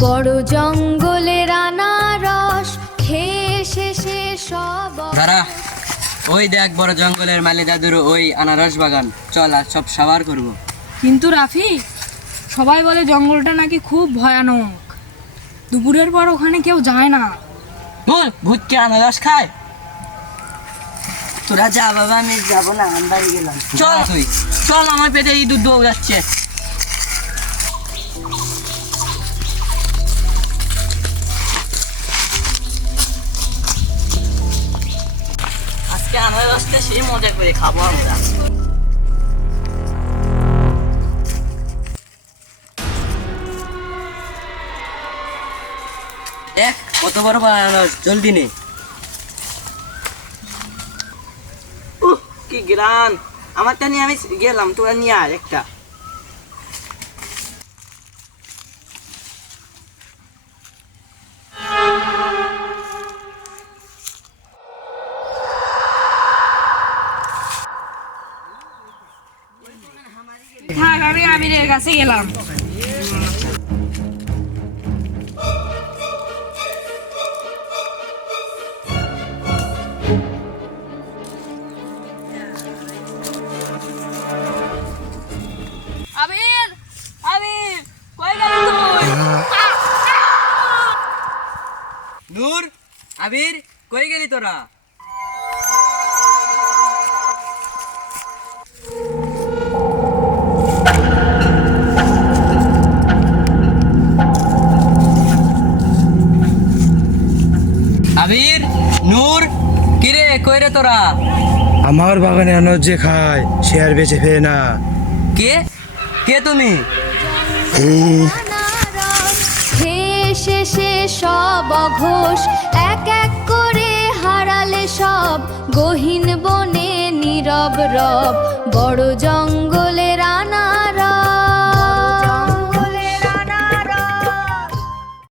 বড় জঙ্গলের আনারস খেয়ে শেষে সব দাঁড়া, ওই দেখ বড় জঙ্গলের মালি দাদুর ওই আনারস বাগান। চল আর সব সাবার করব। কিন্তু রাফি, সবাই বলে জঙ্গলটা নাকি খুব ভয়ানক, দুপুরের পর ওখানে কেউ যায় না। বল, ভূতকে আনারস খায়? তোরা যা বাবা, আমি যাবো না, আমি বাড়ি গেলাম। চল তুই, চল, আমার পেটে ইঁদুর দৌড়াচ্ছে। আজকে আনারসটা সেই মজা করে খাবো আমরা। দেখ কত বড় বড় আনারস, জলদি নে। কি গ্রান, আমারটা নিয়ে আমি গেলাম, তোরা নিয়ে আর একটা। থাক, আমি আমিরের কাছে গেলাম। আবির, আবির, কই গেলি তুই? নূর, আবির, কই গেলি তোরা? আবির, নূর, কিরে কই রে তোরা? আমার বাগানে আনারস যে খায় সে আর বেঁচে ফেরে না। কে কে তুমি? আনারস খেয়ে শেষে সব অঘোষ এক এক করে হারালে সব গহীন বনে নীরব রব বড় জঙ্গল